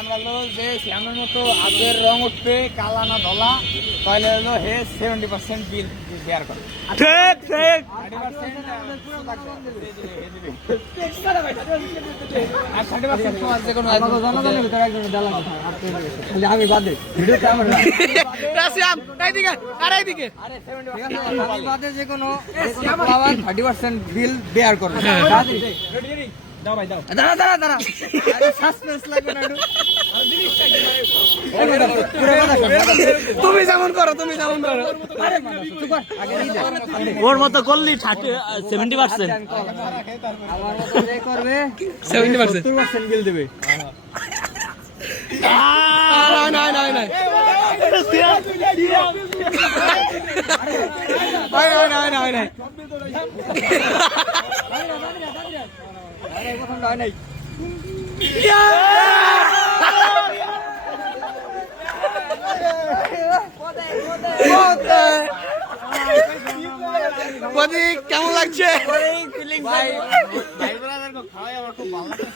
আমরা হলো যে শ্যামের মতো আগের রং উঠবে কালা না ধলা তাহলে হলো হে 70% বিল বেয়ার করে। ঠিক ঠিক 30% তোমার যে কোনো জনগণের ভিতরে একজন দালাল আমি বাদে ভিডিওতে আমার রাশিয়াম এইদিকে আর এইদিকে আমি বাদে যে কোনো 30% বিল বেয়ার করবে। দাও ভাই দাও। দাঁড়া দাঁড়া দাঁড়া সাসপেন্স লাগবে না তুমি যেমন করো ওর মতো করলি 70% আমার মতো যে করবে 70% 70% বিল দেবে। আরে প্রথমটা হয় নাই কেমন লাগছে? ভাই ভাই ব্রাদার খাওয়াই আমার খুব ভালো